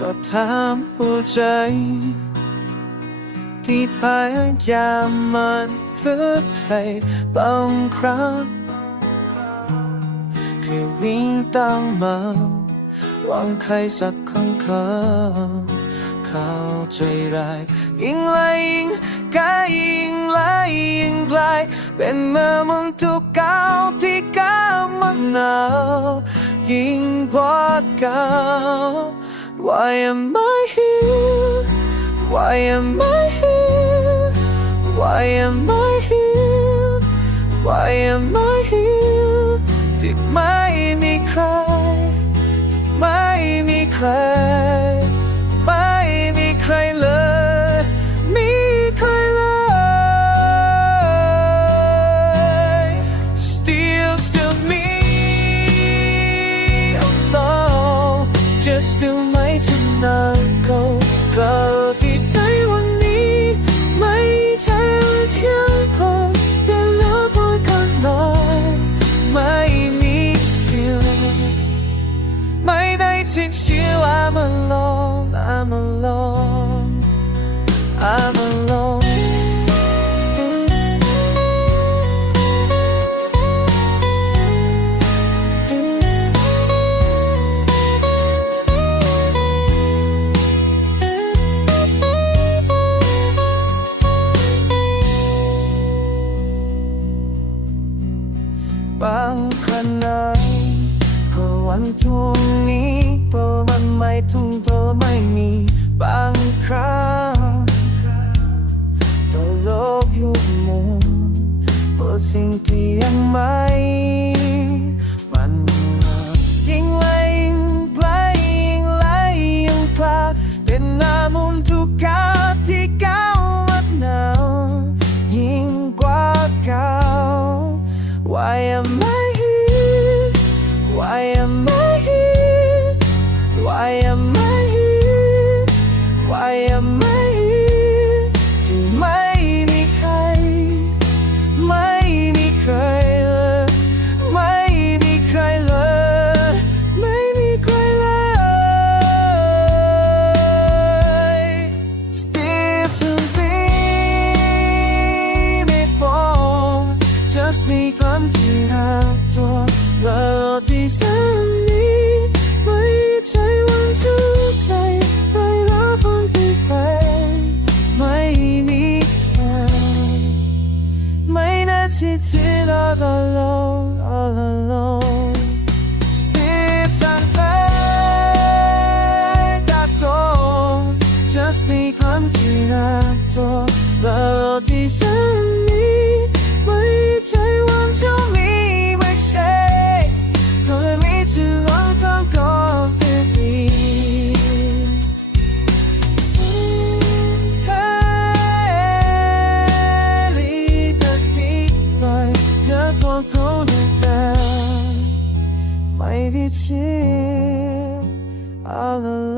ก็ถามหัวใจที่พยายามมันเพื่อใครบางครั้งคือวิ่งตามมาหวังใครสักครั้คง潮追来，迎来迎该迎来迎来，变么梦都高提高么闹，迎挂高。Why am I here? Why am I here? Why am I here? Why am I here? Dig my still might not go บางขนาดเพรวันทุ่งนี้ตัวมันไม่ทุ่งตัวไม่มี บางครั้งตัวโลกยุบหมุนตัวสิ่งที่ยังไม่ Why am I here? Why am I here? Why am I here? Why am I here? just me con chỉ hạ thua và ở thì sáng đi mấy trái quan chú cây bay lá phong thì phải mấy ní mấy nơi chỉ chỉ là đó lâu all alone Just me come to that door, but the sun. reaching all the